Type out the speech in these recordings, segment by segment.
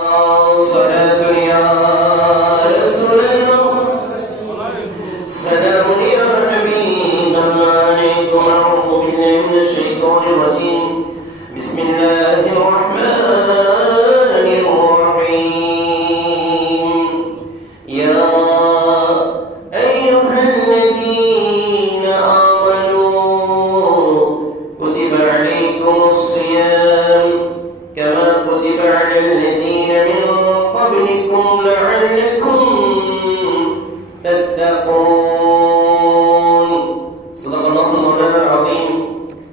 صلاة يا رسول الله سلام يا حبيب الله عليكم أعوذ بالله من الشيطان الرجيم بسم الله الرحمن الرحيم يا أيها الذين آمنوا كتب عليكم الصيام كما كتب على الذين من قبلكم لعلكم تتقون صدق الله مولانا العظيم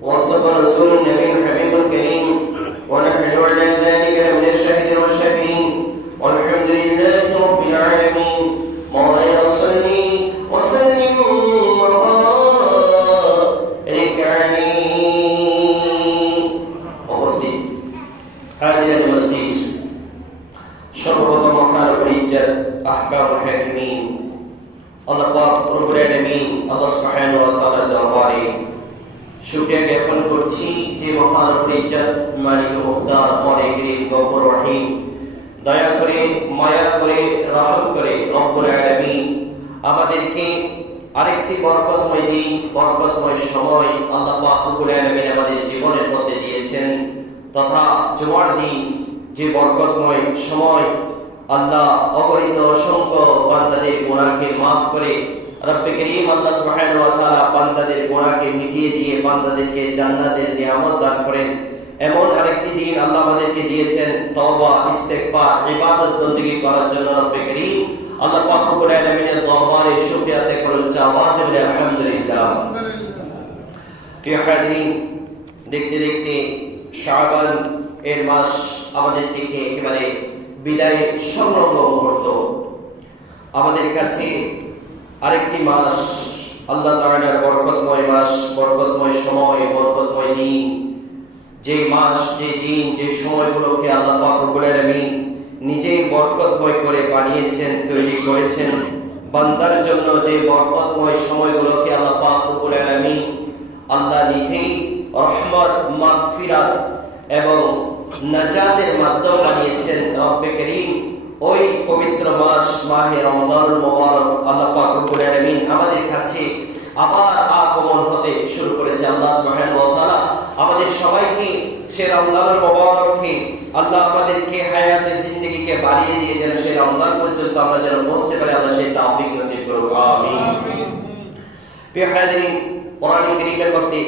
وصدق رسول النبي الحبيب الكريم ونحن على ذلك لمن الشاهدين والشاكرين والحمد لله رب العالمين مولاي صل وسلم وبارك عليه وبسط هذه المسجد شربت محارب الإجاد أحكام الحاكمين আল্লাহ পাক রব্বুল আলামিন আল্লাহ সুবহানাহু ওয়া তাআলার দরবারে শুকরিয়া জ্ঞাপন করছি যে মহান পরিচালক মালিক মুখতার পরে করিম গফুর রহিম দয়া করে মায়া করে রহম করে রব্বুল আলামিন আমাদেরকে আরেকটি বরকতময় দিন বরকতময় সময় আল্লাহ পাক রব্বুল আলামিন আমাদের জীবনের মধ্যে দিয়েছেন তথা জুমার দিন যে বরকতময় সময় আল্লাহ অগণিত অসংখ্য বান্দাদের গুনাহকে মাফ করে রব্বে করিম আল্লাহ সুবহানাহু ওয়া তাআলা বান্দাদের গুনাহকে মিটিয়ে দিয়ে বান্দাদেরকে জান্নাতের নিয়ামত দান করেন এমন আরেকটি দিন আল্লাহ আমাদেরকে দিয়েছেন তওবা ইস্তেগফার ইবাদত বندگی করার জন্য রব্বে করিম আল্লাহ পাক রব্বুল আলামিনের দরবারে শুকরিয়া আদায় করুন আওয়াজে বলে আলহামদুলিল্লাহ। প্রিয় হাজিরিন, দেখতে দেখতে শাবান এর মাস আমাদের থেকে একেবারে বিদায়ের সংগ্রাম মুহূর্ত। আমাদের কাছে আরেকটি মাস আল্লাহ তাআলার বরকতময় মাস, বরকতময় সময়, বরকতময় দিন, যে মাস, যে দিন, যে সময়গুলোকে আল্লাহ পাক রব্বুল আলামিন নিজেই বরকতময় করে বানিয়েছেন, তৈরি করেছেন বান্দার জন্য। যে বরকতময় সময়গুলোকে আল্লাহ পাক রব্বুল আলামিন আল্লাহ নিজেই রহমত, মাগফিরাত এবং নাজাতের মাধ্যম বানিয়েছেন রব্বে করিম ওই পবিত্র মাস মাহে রমজানুল মুবারক আল্লাহ পাক রব্বুল আলামিন আমাদের কাছে আবার আগমন হতে শুরু করেছে। আল্লাহ সুবহানাহু ওয়া তাআলা আমাদের সবাইকে সে রমজানুল মুবারককে আল্লাহ আমাদেরকে হায়াতে জিন্দেগিকে বাড়িয়ে দিয়ে যেন সেই রমজান পর্যন্ত আমরা যেন পৌঁছতে পারি, আল্লাহ সেই তৌফিক নসিব করুন, আমিন। প্রিয় হাজিরিন, কোরআন কারীমের মধ্যে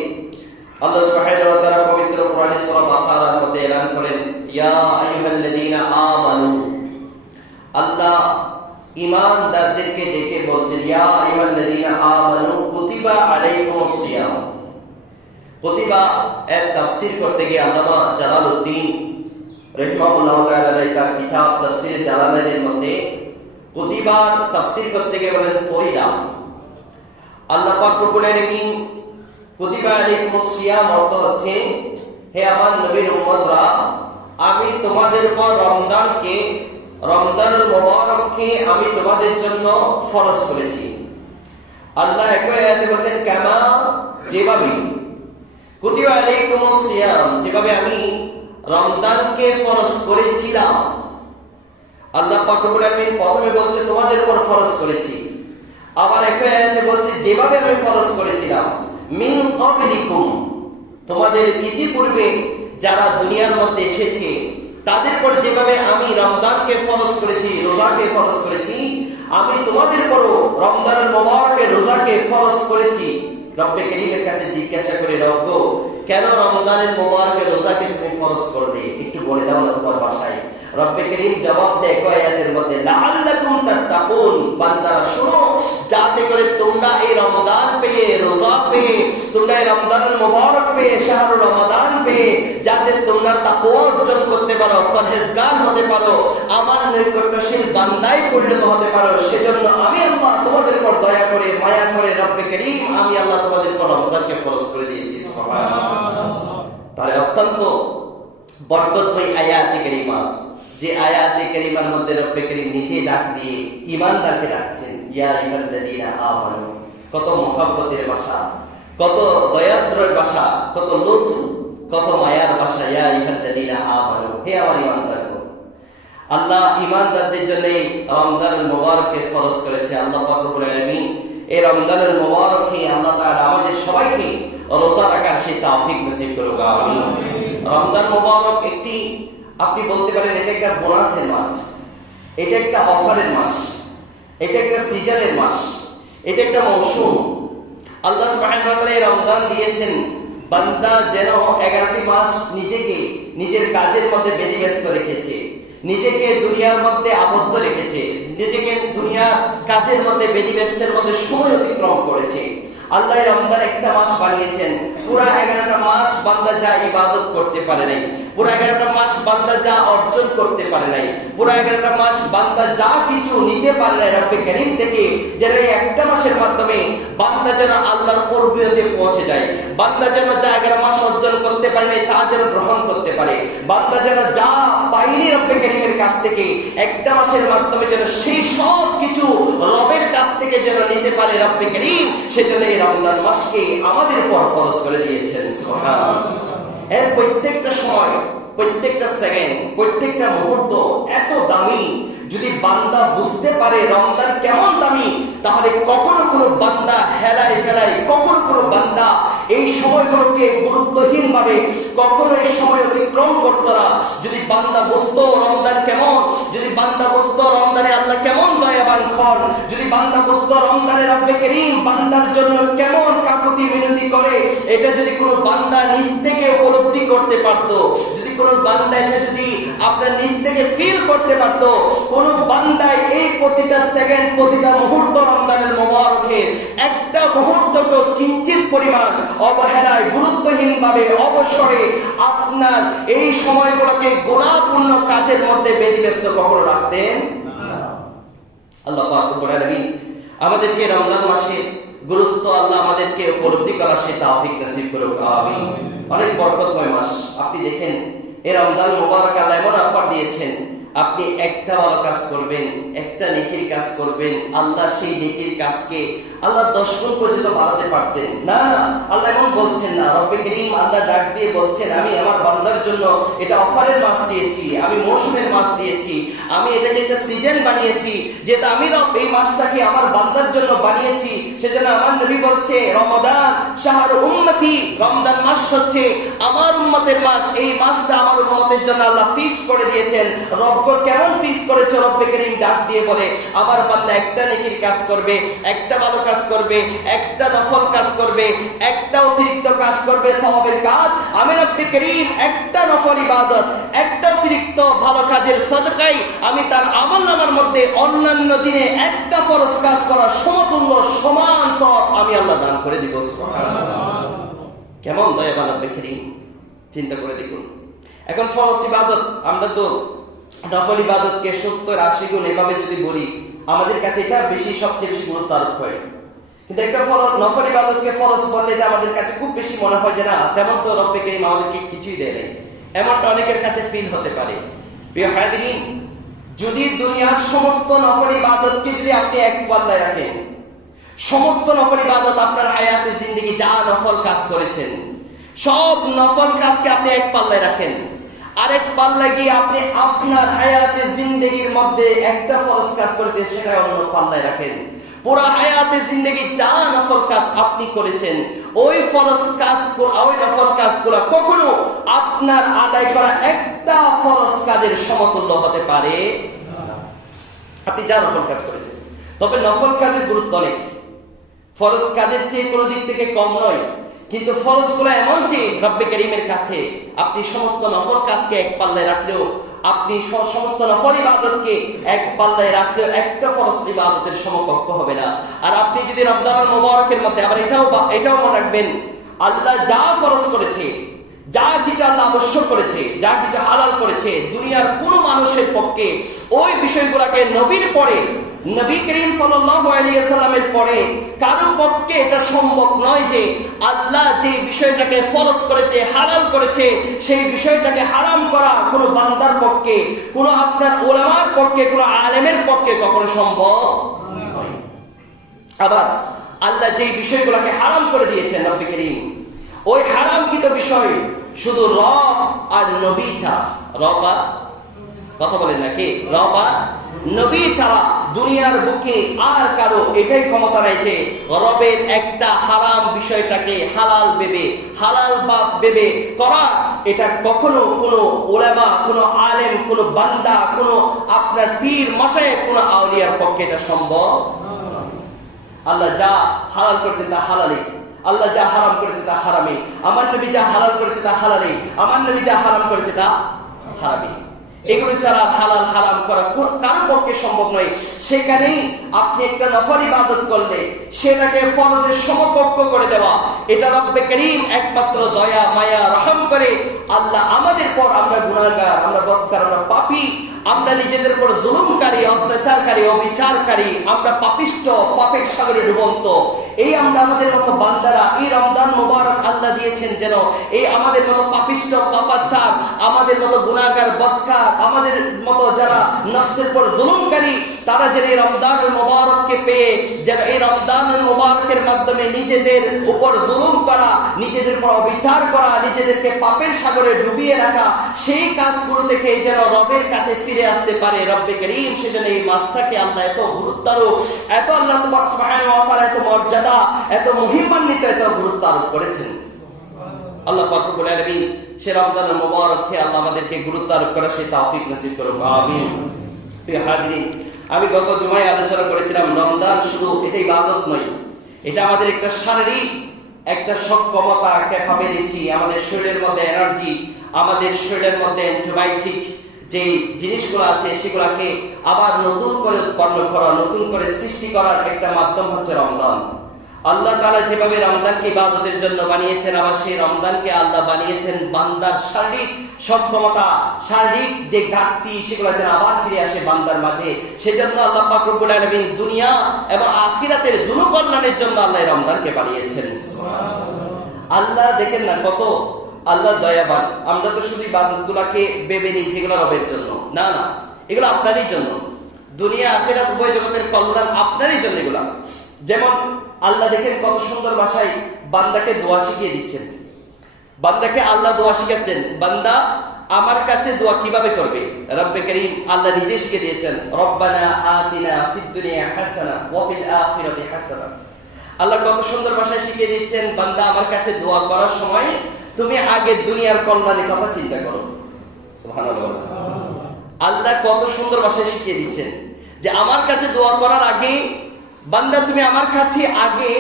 আল্লাহ সুবহানাহু ওয়া তাআলা পবিত্র কোরআনে সূরা বাকারার মধ্যে এলান করেন ইয়া আইয়ুহাল্লাযীনা আমানু। আল্লাহ ঈমানদারদেরকে ডেকে বলছেন ইয়া আইয়ুহাল্লাযীনা আমানু কুতিবা আলাইকুমুস সিয়াম। কুতিবা এর তাফসীর করতে গিয়ে আল্লামা জালালউদ্দিন রাহিমাহুল্লাহ তাআলা তার কিতাব তাফসীর জালালাইনের মধ্যে কুতিবার তাফসীর করতে গিয়ে বলেন ফরিদা। আল্লাহ পাক রব্বুল আলামিন কুতিবা আলাইকুমুস সিয়াম অর্থ হচ্ছে হে আমার নবীর উম্মতরা, আমি তোমাদের উপর রমজানকে, রমজানুল মুবারককে আমি তোমাদের জন্য ফরজ করেছি। আল্লাহ একই আয়াতে বলেন কামা, যেভাবে কুতিবা আলাইকুমুস সিয়াম, যেভাবে আমি রমজানকে ফরজ করেছিলাম। আল্লাহ পাক রব্বুল আলামিন প্রথমে বলছে তোমাদের উপর ফরজ করেছি, আবার একই আয়াতে বলছে যেভাবে আমি ফরজ করেছিলাম মিন ক্বাবলিকুম, তোমাদের ইতিপূর্বে যারা দুনিয়ার মধ্যে এসেছে তাদের পর যেভাবে আমি রমজানকে ফরজ করেছি, রোজাকে ফরজ করেছি, আমি তোমাদের পরও রমজানুল মুবারকের রোজাকে ফরজ করেছি। রব্বে করিমের কাছে জিজ্ঞাসা করে রব্ব কেন রমজানের মুবারকের রোজাকে তুমি ফরজ করলে, একটু বলে দাও না তোমার ভাষায়। রব্বে করিম জবাব দেয় আয়াতের মধ্যে লাআল্লাকুম তাত্তাকুন, বান্দারা শোনো যাতে করে তোমরা এই রমজান পেয়ে, রোজা পেয়ে, তোমরা এই রমজানুল মুবারক পেয়ে, শাহরুল রমাদান পেয়ে যাতে তোমরা তাকওয়া অর্জন করতে পারো, পরহেজগার হতে পারো, আমার নৈকট্যশীল বান্দায় পরিণত হতে পারো। সেজন্য আমি আল্লাহ তোমাদের উপর দয়া করে, মায়া করে রব্বে করিম আমি আল্লাহ তোমাদের উপর রমজানকে ফরজ করে দিয়েছি। সুবহানাল্লাহ। তাহলে অত্যন্ত বরকতময় আয়াতে কারিমা, যে আয়াতে কারিমার মধ্যে রব্বে করিম নিজেই ডাক দিয়ে ঈমানদারকে ডাকছেন ইয়া আইয়ুহাল্লাযীনা আমানু। কত মহব্বতের ভাষা, কত দয়াদ্রর ভাষা, কত লুৎফ, কত মায়ার ভাষা। ইয়া আইয়ুহাল্লাযীনা আমানু, হে আমার ঈমানদারগণ। আল্লাহ ঈমানদারদের জন্য রমজানুল মুবারককে ফরজ করেছে। আল্লাহ পাক রব্বুল আলামিন এই রমজানুল মুবারকে আল্লাহ তাআলা আমাদের সবাইকে রোজা রাখার সেই তৌফিক নসিব করুক, আমিন। রমজান মুবারক একটি, আপনি বলতে পারেন এটা একটা বোনাসের মাস, এটা একটা অফারের মাস, এটা একটা সিজনের মাস, এটা একটা মৌসুম। আল্লাহ সুবহানাহু ওয়া তাআলা এই রমজান দিয়েছেন বান্দা যেন 11টি মাস নিজেকে নিজের কাজের মধ্যে ব্যস্ত রেখেছে, নিজেকে দুনিয়ার মধ্যে আবদ্ধ রেখেছে, নিজেকে দুনিয়ার কাজের মধ্যে ব্যস্তের মধ্যে সময় অতিক্রম করেছে। আল্লাহ রমজান একটা মাস বানিয়েছেন, পুরা 11টা মাস বান্দা যা ইবাদত করতে পারে নাই, পুরা 11টা মাস বান্দা যা অর্জন করতে পারে নাই, পুরা 11টা মাস বান্দা যা কিছু নিতে পারে নাই রব্বে কারীম থেকে, যেন এই একটা মাসের মাধ্যমে বান্দা যেন আল্লাহর পরবিয়তে পৌঁছে যায়, বান্দা যেন যা 11 মাস অর্জন করতে পারে নাই তা যেন গ্রহণ করতে পারে, বান্দা যেন যা পাইনি রব্বে কারীমের কাছ থেকে একটা মাসের মাধ্যমে যেন সেই সব কিছু রবের কাছ থেকে যেন নিতে পারে রব্বে কারীম, সেজন্য রমজান মাসকে আমাদের উপর ফরজ করে দিয়েছেন। সুবহানাল্লাহ। এর প্রত্যেকটা সময়, প্রত্যেকটা সেকেন্ড, প্রত্যেকটা মুহূর্ত এত দামি। যদি বান্দা বুঝতে পারে রমজান কেমন দামি, তাহলে কখনো কোনো বান্দা হেলায় ফেলায়, কখনো কোনো বান্দা এই সময়গুলোকে গুরুত্বহীন ভাবে কখনো এই সময় অতিক্রম করতো না। যদি বান্দা বুঝতো রমজান কেমন, যদি বান্দা বুঝতো রমজানে আল্লাহ কেমন দয়াবান হন, যদি বান্দা বুঝতো রমজানে রব্বে কারীম বান্দার জন্য কেমন কাকুতি মিনতি করে, এটা যদি কোনো বান্দা নিজ থেকে উপলব্ধি করতে পারতো, যদি কোনো বান্দা এটা যদি আপনার নিজ থেকে ফিল করতে পারতো, কোন বান্দায় এই প্রতিটা সেকেন্ড, প্রতিটা মুহূর্ত রমজানের মুবারকের একটা মুহূর্তকে কিঞ্চিত পরিমাণ অবহেলায়, গুরুত্বহীন ভাবে, অবসরে আপনার এই সময়গুলোকে গুনাহপূর্ণ কাজের মধ্যে ব্যস্ত কখনো রাখতেন না। আল্লাহ পাক রব্বুল আলামিন আমাদেরকে রমজান মাসের গুরুত্ব আল্লাহ আমাদেরকে উপলব্ধি করার সেই তৌফিক নসিব করুক, আমিন। অনেক বরকতময় মাস। আপনি দেখেন এই রমজান মুবারক আল্লাহ এমন অফার দিয়েছেন, আপনি একটা ভালো কাজ করবেন, একটা নেকির কাজ করবেন, আল্লাহ সেই নেকির কাজকে আল্লাহ 10 গুণ পর্যন্ত বাড়াতে পারতেন। না, আল্লাহ এমন বলছেন না। রব্বে কারীম আল্লাহ ডাক দিয়ে বলছেন, আমি আমার বান্দার জন্য এটা অফারের মাস দিয়েছি, আমি মৌসুমের মাস দিয়েছি, আমি এটাকে একটা সিজন বানিয়েছি, যেটা আমি রব এই মাসটাকে আমার বান্দার জন্য বানিয়েছি। সেজন্য আমার নবী বলছে রমাদান শাহরু উম্মতি, রমজান মাস হচ্ছে আমার উম্মতের মাস। এই মাসটা আমার উম্মতের জন্য আল্লাহ ফিক্স করে দিয়েছেন। রব কেমন ফিক্স করেছে? রব্বে কারীম ডাক দিয়ে বলে, আমার বান্দা একটা নেকির কাজ করবে, একটা ভালো কাজ করবে, একটা নফল কাজ করবে, একটা অতিরিক্ত কাজ করবে, সওয়াবের কাজ, আমি রব্বে কারীম একটা নফল ইবাদত, একটা অতিরিক্ত ভালো কাজের সদকায় আমি তার আমলনামার মধ্যে অন্যান্য দিনে একটা ফরজ কাজ করার সমতুল্য সমান সওয়াব আমি আল্লাহ দান করে দিব। সুবহানাল্লাহ। কেমন দয়াবান রব্বে কারীম, চিন্তা করে দেখুন। এখন ফরজ ইবাদত, আমরা তো নফল ইবাদতকে 70-80 গুণ এভাবে যদি বলি, আমাদের কাছে এটা বেশি, সবচেয়ে বেশি গুরুত্ব আরোপ হয়। কিন্তু একটা নফল ইবাদতকে ফরজ বললে এটা আমাদের কাছে খুব বেশি মনে হয় যে না, তেমন তো রব্বে কারীম আমাদেরকে কিছুই দেয় নাই, এমনটা অনেকের কাছে ফিল হতে পারে। প্রিয় হাজিরিন, যদি দুনিয়ার সমস্ত নফল ইবাদতকে যদি আপনি এক পাল্লায় রাখেন, সমস্ত নফল ইবাদত আপনার হায়াতে জিন্দেগি যা নফল কাজ করেছেন, সব নফল কাজকে আপনি এক পাল্লায় রাখেন, আরেক পাল্লায় গিয়ে আপনি আপনার হায়াতে জিন্দেগির মধ্যে একটা ফরজ কাজ করেছেন, সেটা অন্য পাল্লায় রাখেন। পুরা হায়াতে জিন্দেগি যা নফল কাজ আপনি করেছেন, ওই ফরজ কাজ, ওই নফল কাজগুলো কখনো আপনার আদায় করা একটা ফরজ কাজের সমতুল্য হতে পারে না। আপনি যা নফল কাজ করেছেন, তবে নফল কাজের গুরুত্ব অনেক, ফরজ কাজের চেয়ে কোনো দিক থেকে কম নয়। কিন্তু ফরজগুলো এমন যে রব্বে কারীমের কাছে আপনি সমস্ত নফল কাজকে এক পাল্লায় রাখলেও, আপনি সমস্ত নফল ইবাদতকে এক পাল্লায় রাখলেও একটা ফরজ ইবাদতের সমকক্ষ হবে না। আর আপনি যদি রমজানুল মুবারকের মধ্যে আবার এটাও মনে রাখবেন, আল্লাহ যা ফরজ করেছে, যা কিছু আল্লাহ আবশ্যক করেছে, যা কিছু হালাল করেছে, দুনিয়ার কোন মানুষের পক্ষে ওই বিষয়গুলোকে নবীর পরে, নবী করিম সাল্লাল্লাহু আলাইহি ওয়াসাল্লামের পরে কারো পক্ষে এটা সম্ভব নয় যে আল্লাহ যে বিষয়টাকে ফরজ করেছে, হালাল করেছে, সেই বিষয়টাকে হারাম করা কোনো বান্দার পক্ষে, কোনো আপনার উলামার পক্ষে, কোনো আলেমের পক্ষে কখনো সম্ভব নয়। আবার আল্লাহ যে বিষয়গুলোকে হারাম করে দিয়েছেন রব্বে কারীম, ওই হারামকৃত বিষয় শুধু রব আর নবী ছাড়া, রব আর কথা বলেন নাকি? রব আর নবী ছাড়া দুনিয়ার বুকে আর কারো এটাই ক্ষমতা নাই যে রবের একটা হারাম বিষয়টাকে হালাল ভেবে, হালাল বাপ ভেবে করা। এটা কখনো কোনো উলামা, কোনো আলেম, কোনো বান্দা, কোনো আপনার পীর মাশায়েখ, কোনো আউলিয়ার পক্ষে এটা সম্ভব। আল্লাহ যা হালাল করেছে তা হালালি, আল্লাহ যা হারাম করেছে তা হারামি, আমার নবী যা হালাল করেছে তা হালালি, আমার নবী যা হারাম করেছে তা হারামি। এগুলো ছাড়া হালাল হারাম করা কারোর পক্ষে সম্ভব নয়। সেখানেই আপনি একটা নফল ইবাদত করলে সেটাকে ফরজের সমকক্ষ করে দেওয়া, এটা রব্বে করিম একমাত্র দয়া মায়া রহম করে। আল্লাহ আমাদের পর, আমরা গুনাহগার, আমরা বদকার, আমরা পাপী, আমরা নিজেদের উপর জুলুমকারী, অত্যাচারকারী, অবিচারকারী, আমরা পাপিষ্ঠ, পাপের সাগরে ডুবন্ত। এই আমরা আমাদের মতো বান্দারা এই রমজান মোবারক আল্লাহ দিয়েছেন যেন এই আমাদের মতো পাপিষ্ঠ, পাপাচার, আমাদের মতো গুনাহগার, বদকার, আমাদের মতো যারা নফসের উপর জুলুমকারী, তারা যেন এই রমজানুল মোবারককে পেয়ে যেন এই রমজানুল মোবারকের মাধ্যমে নিজেদের উপর জুলুম করা, নিজেদের উপর অবিচার করা, নিজেদেরকে পাপের সাগরে ডুবিয়ে রাখা, সেই কাজগুলো থেকে যেন রবের কাছে ফিরে আসতে পারে রব্বে করিম। সেজন্য এই মাসটাকে আল্লাহ এত গুরুত্ব আরোপ, এত আল্লাহ সুবহানাহু ওয়া তাআলা এত মর্যাদা, এত মহিমান্বিত, এত গুরুত্ব আরোপ করেছেন। আল্লাহ পাক রব্বুল আলামিন সে রমজানুল মুবারককে আল্লাহ আমাদেরকে গুরুত্ব আরোপ করার সেই তৌফিক নসিব করুন, আমিন। প্রিয় হাজিরিন, আমি গত জুমায় আলোচনা করেছিলাম রমজান শুধু এটা ইবাদত নয়, এটা আমাদের একটা শারীরিক একটা সক্ষমতা, ক্যাপাবিলিটি, আমাদের শরীরের মধ্যে এনার্জি, আমাদের শরীরের মধ্যে অ্যান্টিবায়োটিক যে জিনিসগুলো আছে সেগুলোকে আবার নতুন করে উৎপন্ন করা, নতুন করে সৃষ্টি করার একটা মাধ্যম হচ্ছে রমজান। আল্লাহ তাআলা যেভাবে রমজানকে ইবাদতের জন্য বানিয়েছেন, আবার সেই রমজানকে আল্লাহ বানিয়েছেন বান্দার শারীরিক সক্ষমতা, শারীরিক যে ঘাটতি সেগুলো যেন আবার ফিরে আসে বান্দার মাঝে। সেজন্য আল্লাহ পাক রব্বুল আলামিন দুনিয়া এবং আখিরাতের দুনো কল্যাণের জন্য আল্লাহ রমজানকে বানিয়েছেন। আল্লাহ দেখেন না কত আল্লাহ দয়াবান। আমরা তো শুধু ইবাদতগুলোকে ভেবে নিই যেগুলো রবের জন্য, না না, এগুলো আপনারই জন্য। দুনিয়া আখিরাত উভয় জগতের কল্যাণ আপনারই জন্য এগুলা। যেমন আল্লাহ দেখেন কত সুন্দর ভাষায় বান্দাকে দোয়া শিখিয়ে দিচ্ছেন। বান্দাকে আল্লাহ দোয়া শিখাচ্ছেন, বান্দা আমার কাছে দোয়া কিভাবে করবে। রব্বে করিম আল্লাহ নিজে শিখিয়ে দিয়েছেন, রব্বানা আতিনা ফিদ দুনিয়া হাসানা ওয়া ফিল আখিরাতি হাসানা। আল্লাহ কত সুন্দর ভাষায় শিখিয়ে দিচ্ছেন, বান্দা আমার কাছে দোয়া করার সময় তুমি আগে দুনিয়ার কল্যাণের কথা চিন্তা করো। সুবহানাল্লাহ। আল্লাহ কত সুন্দর ভাষায় শিখিয়ে দিচ্ছেন যে আমার কাছে দোয়া করার আগে বান্দা তুমি আমার কাছে আগে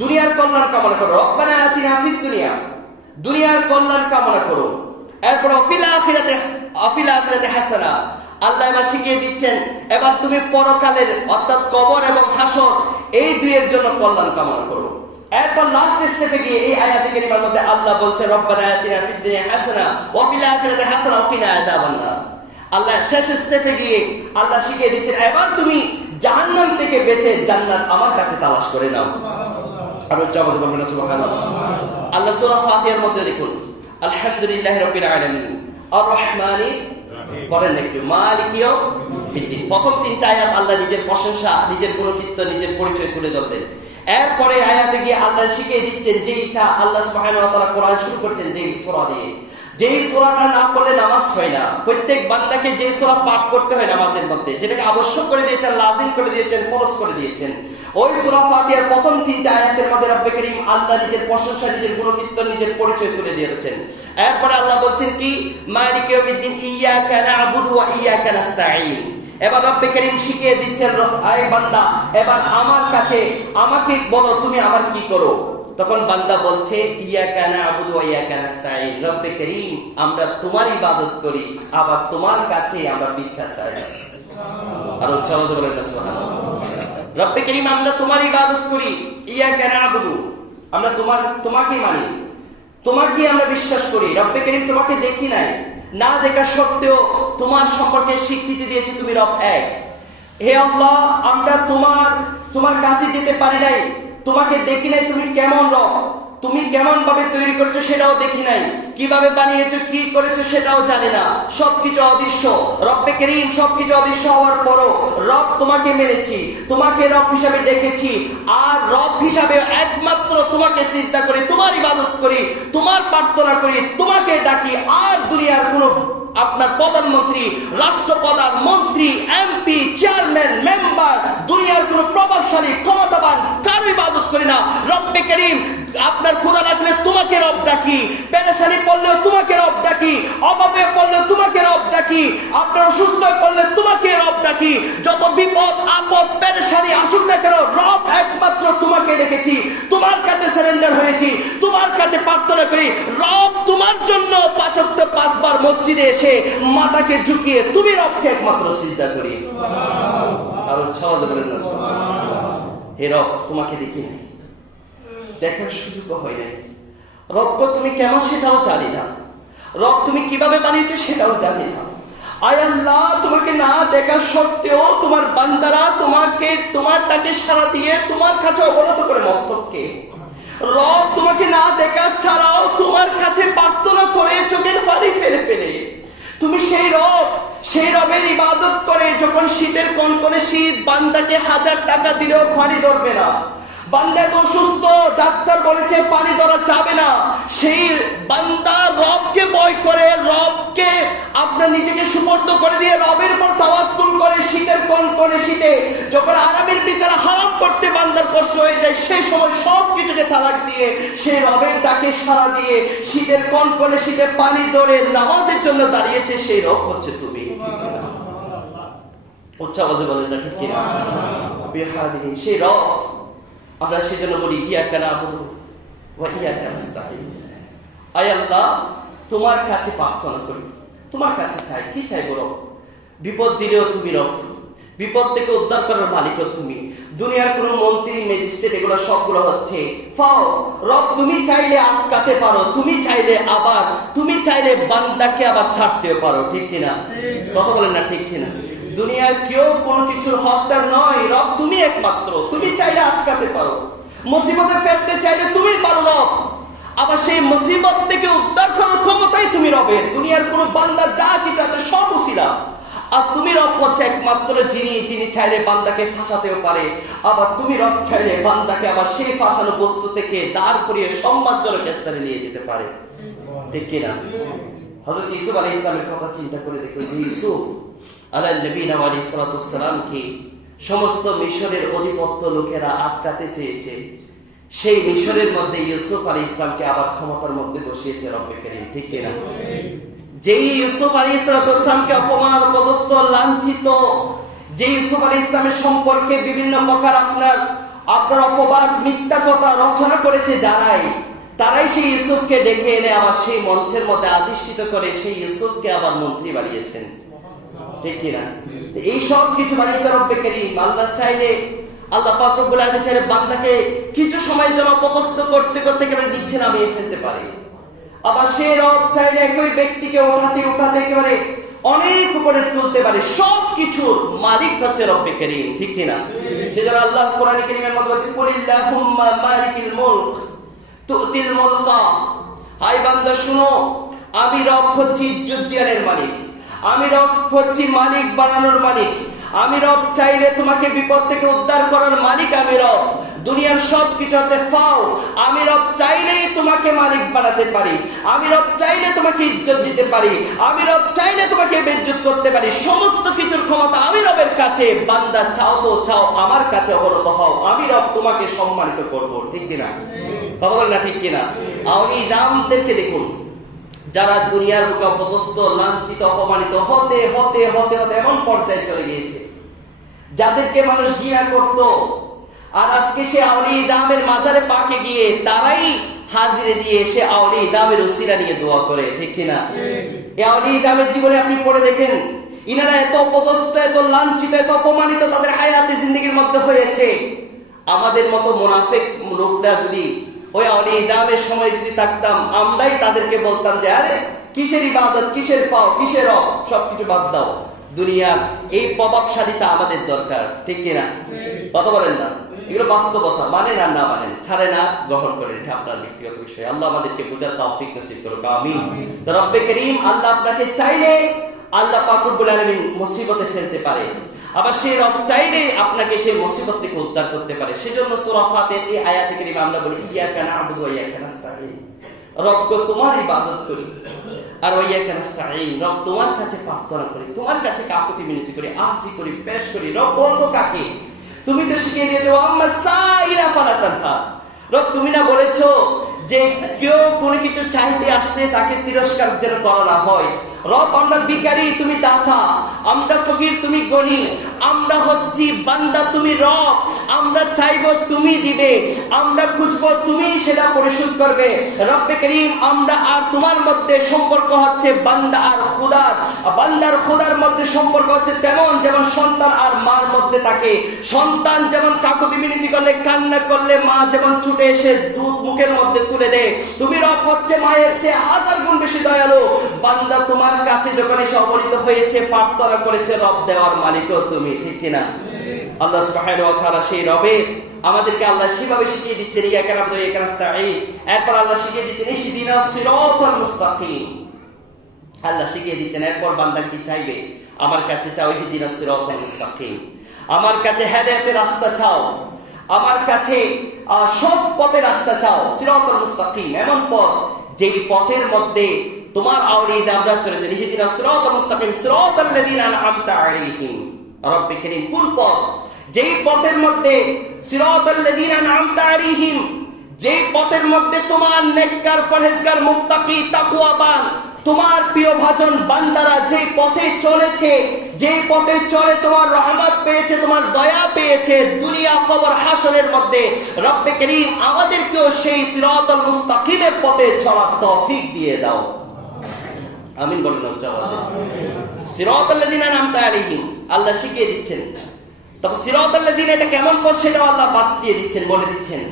দুনিয়ার কল্যাণ কামনা করো। রব্বানা আতিনা ফিদ দুনিয়া, দুনিয়ার কল্যাণ কামনা করো। এরপর ফিল আখিরাতি হাসানা। আল্লাহ এবার শিখিয়ে দিচ্ছেন এবার তুমি পরকালের অর্থাৎ কবর এবং হাসর এই দুইয়ের জন্য কল্যাণ কামনা করো। এরপর লাস্ট স্টেপে গিয়ে এই আয়াতে কারিমার মধ্যে আল্লাহ বলছে রব্বানা আতিনা ফিদ দুনিয়া হাসানা ওয়া ফিল আখিরাতি হাসানা ওয়া কিনা আযাবান নার। আল্লাহ শেষ স্টেপে গিয়ে আল্লাহ শিখিয়ে দিচ্ছেন এবার তুমি জাহান্নাম থেকে বেঁচে জান্নাত আমার কাছে তালাশ করে নাও। আর উচ্চাবাস বলবেন সুবহানাল্লাহ। আল্লাহ সূরা ফাতিহার মধ্যে দেখুন আলহামদুলিল্লাহি রাব্বিল আলামিন আর রহমানির বলেন একটু মালিকিয়উমিদ্দিন। প্রথম তিনটা আয়াত আল্লাহ নিজের প্রশংসা, নিজের গুণকীর্তন, নিজের পরিচয় তুলে ধরলেন। এরপরে আয়াতে গিয়ে আল্লাহ শিখিয়ে দিচ্ছেন যেটা আল্লাহ সুবহানাহু ওয়া তাআলা কোরআন শুরু করছেন যেই সূরা দিয়ে, যেই সূরাটা না পড়লে নামাজ হয় না। প্রত্যেক বান্দাকে যে সূরা পাঠ করতে হয় নামাজের মধ্যে, যেটাকে আবশ্যক করে দিয়েছেন, লাজিম করে দিয়েছেন, ফরজ করে দিয়েছেন, ওই সূরা ফাতিহার প্রথম তিনটা আয়াতের মধ্যে রব্বে করিম আল্লাহ নিজের প্রশংসা, নিজের গুণকীর্তন, নিজের পরিচয় তুলে দিয়েছেন। এরপরে আল্লাহ বলছেন কি মালিকিয়উমিদ্দিন ইয়্যাকা না'বুদু ওয়া ইয়্যাকা নাস্তাঈন। এবার রব্বে করিম শিখিয়ে দিচ্ছেন আয় বান্দা এবার আমার কাছে আমাকে বলো তুমি আমার কি করো। তখন বান্দা বলছে ইয়্যাকা না'বুদু ওয়া ইয়্যাকা নাস্তাঈন, রব্বে করিম আমরা তোমার ইবাদত করি আবার তোমার কাছে আমরা ভিক্ষা চাই। আর উচ্চারণ বলেন সুবহানাল্লাহ। রব্বে করিম আমরা তোমার ইবাদত করি, ইয়্যাকা না'বুদু আমরা তোমাকেই মানি, তোমাকেই আমরা বিশ্বাস করি। রব্বে করিম তোমাকে দেখি নাই, না দেখা সত্ত্বেও তোমার সম্পর্কে স্বীকৃতি দিয়েছি তুমি রব এক। হে আল্লাহ আমরা তোমার কাছে যেতে পারি নাই, তোমাকে দেখি নাই, তুমি কেমন রব, তুমি কেমন ভাবে তৈরি করেছো সেটাও দেখি নাই, কিভাবে বানিয়েছো কি করেছো সেটাও জানি না, সবকিছু অদৃশ্য। রব্বে করিম সবকিছু অদৃশ্য হওয়ার পরও রব তোমাকে মেনেছি, তোমাকে রব হিসাবে ডেকেছি, আর রব হিসাবে একমাত্র তোমাকে সিজদা করি, তোমার ইবাদত করি, তোমার প্রার্থনা করি, তোমাকে ডাকি, আর দুনিয়ার কোনো আপনার প্রধানমন্ত্রী, রাষ্ট্রপ্রধান, মন্ত্রী, এমপি, চেয়ারম্যান, মেম্বার, দুনিয়ার কোন প্রভাবশালী ক্ষমতাবান কারো ইবাদত করি না। রব্বে করিম, আপনার ক্ষুধা লাগলে তোমাকে রব ডাকি, পেরেশানি পড়লেও তোমাকে রব ডাকি, অভাবে পড়লেও তোমাকে রব ডাকি, আপনার অসুস্থ হয়ে পড়লে তোমাকে রব ডাকি। যত বিপদ আপদ পেরেশানি আসুক না কেন, রব একমাত্র তোমাকে ডেকেছি, তোমার কাছে সারেন্ডার হয়েছি, তোমার কাছে প্রার্থনা করি। রব তোমার জন্য 5 ওয়াক্ত 5 বার মসজিদে এসে মাথাকে ঝুঁকিয়ে তুমি রবকে একমাত্র সিজদা করি। আর উৎসাহ করেন না, হে রব তোমাকে দেখি নাই, দেখার সুযোগ হয় নাই। রবকে তুমি কেমন সেটাও জানি না, রব তুমি কিভাবে বানিয়েছো সেটাও জানি না। আয় আল্লাহ, তোমাকে না দেখা সত্ত্বেও তোমার বান্দারা তোমার ডাকে সাড়া দিয়ে তোমার কাছে অবনত করে মস্তককে। রব তোমাকে না দেখা ছাড়াও তোমার কাছে প্রার্থনা করে চোখের পানি ফেলে ফেলে তুমি সেই রবের ইবাদত করে যখন শীতের কনকনে শীত, বান্দাকে 1000 টাকা দিলেও পানি ধরবে না, বান্দা তো অসুস্থ, ডাক্তার বলেছে পানি ধরা যাবে না, সেই বান্দা রবকে ভয় করে, রবকে আপনার নিজেকে সুপর্দ করে দিয়ে রবের উপর তাওয়াক্কুল করে শীতের কনকনে শীতে যখন আরামের বিছানা হারাম করতে বান্দার কষ্ট হয়ে যায়, সেই সময় সব কিছুকে তালাক দিয়ে সেই রবের ডাকে সাড়া দিয়ে শীতের কনকনে শীতে পানি ধরে নামাজের জন্য দাঁড়িয়েছে, সেই রব হচ্ছে তুমি। উচ্চ আওয়াজে বলেন না ঠিক কিনা? সেই রব আমরা সেজন্য বলি ইয়াকা নাবুদু ওয়া ইয়াকা নাস্তাঈন। আয় আল্লাহ, তোমার কাছে প্রার্থনা করি, তোমার কাছে চাই। কি চাই বলো? বিপদ দিলেও তুমি রব, বিপদ থেকে উদ্ধার করার মালিকও তুমি। দুনিয়ার কোন মন্ত্রী, ম্যাজিস্ট্রেট এগুলো সবগুলো হচ্ছে ফাও। রব তুমি চাইলে আটকাতে পারো, তুমি চাইলে বান্দাকে আবার ছাড়তেও পারো, ঠিক কিনা? কথা বলেন না ঠিক কিনা? দুনিয়ার কেউ কোনো কিছুর হকদার নয়, রব তুমি একমাত্র। তুমি চাইলে আটকাতে পারো, মুসিবতে ফেলতে চাইলে তুমি পারো রব, আবার সেই মুসিবত থেকে উদ্ধার করার ক্ষমতাই তুমি রবের। দুনিয়ার কোনো বান্দা যা কিছু আছে সব উসিলা, আর তুমি রব হচ্ছে একমাত্র যিনি চাইলে বান্দাকে ফাঁসাতেও পারে, আবার তুমি রব চাইলে বান্দাকে আবার সেই ফাঁসানো বস্তু থেকে দাঁড় করিয়ে সম্মানজনক স্থানে নিয়ে যেতে পারে, ঠিক কিনা? হযরত ইউসুফ আলাইহিস সালামের কথা চিন্তা করে দেখো, যে ইউসুফ আলাইহিস সালামকে সমস্ত মিশরের অধিপত্য লোকেরা আটকাতে চেয়েছে, সেই মিশরের মধ্যে ইউসুফ আলাইহিস সালামকে আবার ক্ষমতার মধ্যে বসিয়েছে রব্বে কারীম, ঠিক কিনা? যেই ইউসুফ আলাইহিস সালামকে অপমান, অপদস্থ, লাঞ্ছিত, যে ইউসুফ আলাইহিস সালামের সম্পর্কে বিভিন্ন প্রকার আপনার অপবাদ, মিথ্যা কথা রচনা করেছে তারাই সেই ইউসুফকে ডেকে এনে আবার সেই মঞ্চের মধ্যে আধিষ্ঠিত করে সেই ইউসুফকে আবার মন্ত্রী বানিয়েছেন, ঠিক কিনা? এই সব কিছু বানিয়েছে রব্বে কারীম। আল্লাহ চাইলে, আল্লাহ পাক রব্বুল আলামিন চাইলে বান্দাকে কিছু সময়ের জন্য অপদস্থ করতে করতে একেবারে নিচে নামিয়ে ফেলতে পারে, আবার সে রব চাইলে একই ব্যক্তিকে উঠাতে একেবারে অনেক উপরে তুলতে পারে। সব কিছুর মালিক হচ্ছে রব্বে কারীম, ঠিক কিনা? সেজন্য আল্লাহ কোরআনে কারীমের মধ্যে বলেছে, কুলিল্লাহুম্মা মালিকুল মুলক তুতিল মুলকা। হাই বান্দা শুনো, আমি রব হচ্ছি ইজ্জত দিয়ানের মালিক, আমি রব হচ্ছি মালিক বানানোর মালিক, আমি রব চাইলে তোমাকে বিপদ থেকে উদ্ধার করার মালিক, আমি রব। দুনিয়ার সব কিছু হচ্ছে ফাও। আমি রব চাইলেই তোমাকে মালিক বানাতে পারি, আমি রব চাইলে তোমাকে ইজ্জত দিতে পারি, আমি রব চাইলে তোমাকে বেইজ্জত করতে পারি। সমস্ত কিছুর ক্ষমতা আমি রবের কাছে। বান্দা চাও তো চাও, আমার কাছে অবনত হও, আমি রব তোমাকে সম্মানিত করব, ঠিক কিনা? কথা বলেন না ঠিক কিনা? আওলি দামদেরকে দেখুন, যারা দুনিয়ার বুকে অপদস্থ, লাঞ্ছিত, অপমানিত হতে হতে হতে হতে এমন পর্যায়ে চলে গিয়েছে যাদেরকে মানুষ ঘৃণা করত, আর আজকে সে আওলি দামের মাজারে পাকে গিয়ে তারাই হাজিরে দিয়ে সে আওলি দামের উসিলা নিয়ে দোয়া করে, ঠিক কিনা? এই আওলি দামের জীবনে আপনি পড়ে দেখেন, ইনারা এত অপদস্থ, এত লাঞ্ছিত, এত অপমানিত তাদের হায়াতে জিন্দেগির মধ্যে হয়েছে। আমাদের মতো মুনাফিক লোকরা যদি ওই আওলি দামের সময় যদি থাকতাম, আমরাই তাদেরকে বলতাম যে আরে কিসের ইবাদত, কিসের পাও, কিসের রব, সবকিছু বাদ দাও, দুনিয়ার এই প্রভাবশালীতা আমাদের দরকার, ঠিক কিনা? কথা বলেন না? এগুলো বাস্তবতা। মানেন আর না মানেন, ছাড়ে না গ্রহণ করেন, এটা আপনার ব্যক্তিগত বিষয়। আল্লাহ আমাদেরকে বোঝার তৌফিক নসিব করুক, আমিন। তো রব্বে কারীম আল্লাহ আপনাকে চাইলে আল্লাহ পাক রব্বুল আলামিন মুসিবতে ফেলতে পারে, আবার সেই রব চাইলে আপনাকে সেই মুসিবত থেকে উদ্ধার করতে পারে। সেজন্য সূরা ফাতিহার এই আয়াতে কারিমা আমরা বলি ইয়াকা না'বুদু ওয়া ইয়াকা নাস্তাঈন। রবকে তোমার ইবাদত করি, আর ওয়াইয়াকা নাস্তাঈন, রব তোমার কাছে প্রার্থনা করি, তোমার কাছে কাকুতি মিনতি করি, আরজি করি, পেশ করি। রব বলবো কাকে? তুমি তো শিখিয়ে দিয়েছো আম্মা সাইরা ফালা তানহা। রব তুমি না বলেছো যে কেউ কোনো কিছু চাইতে আসলে তাকে তিরস্কার যেন করা না হয়। রব আমরা ভিখারি, তুমি দাতা, আমরা ফকির, তুমি গনি, আমরা হচ্ছি বান্দা, তুমি রব। আমরা চাইবো তুমি দিবে, আমরা খুঁজবো তুমি সেটা পরিশোধ করবে। রব্বে করিম আমরা আর তোমার মধ্যে সম্পর্ক হচ্ছে বান্দা আর খোদার। বান্দার খোদার মধ্যে সম্পর্ক হচ্ছে তেমন যেমন সন্তান আর মার মধ্যে থাকে। সন্তান যেমন কাকুতি মিনতি করলে, কান্না করলে মা যেমন ছুটে এসে দুধ মুখের মধ্যে তুলে দেয়, তুমি রব হচ্ছে মায়ের চেয়ে 1000 গুণ বেশি দয়ালু। বান্দা তোমার কাছে যখন এসে অবনীত হয়েছে, প্রার্থনা করেছে, রব দেওয়ার মালিকও তুমি, ঠিক কিনা? আল্লাহ সুবহানাহু ওয়া তাআলা সেই রবে আমাদেরকে আল্লাহ সেভাবে শিখিয়ে দিচ্ছেন ইয়াকা নাবুদু ওয়া ইয়াকা নাস্তাঈন। এরপর আল্লাহ শিখিয়ে দিচ্ছেন ইহদিনাস সিরাতাল মুস্তাকিম। আল্লাহ শিখিয়ে দিচ্ছেন এরপর বান্দা কি চাইবে? আমার কাছে চাও ইহদিনাস সিরাতাল মুস্তাকিম, আমার কাছে হেদায়েতের রাস্তা চাও, আমার কাছে সৎ পথের রাস্তা চাও। সিরাতাল মুস্তাকিম এমন পথ যেই পথের মধ্যে তোমার আওলিয়ারা আমরা চলেছেন। ইহদিনাস সিরাতাল মুস্তাকিম সিরাতাল লাযিনা আন'আমতা আলাইহিম। রব্বে করিম কোন পথ? যেই পথের মধ্যে সিরাতাল লাযিনা আন'আমতা আলাইহিম, যেই পথের মধ্যে তোমার নেককার, পরহেজগার, মুত্তাকি, তাকওয়াবান, তোমার প্রিয় ভাজন বান্দারা যেই পথে চলেছে, যেই পথে চলে তোমার রহমত পেয়েছে, তোমার দয়া পেয়েছে দুনিয়া কবর হাসরের মধ্যে। রব্বে করিম আমাদেরকেও সেই সিরাতাল মুস্তাকিমের পথে চলার তৌফিক দিয়ে দাও। আমিন বলেন উচ্চারণে। সিরাতাল লাযিনা আন'আমতা আলাইহিম আল্লাহ শিখিয়ে দিচ্ছেন। তবে সিরাতাল লাযিনা এটা কেমন পথ সেটাও আল্লাহ বাদ দিয়ে দিচ্ছেন, বলে দিচ্ছেন।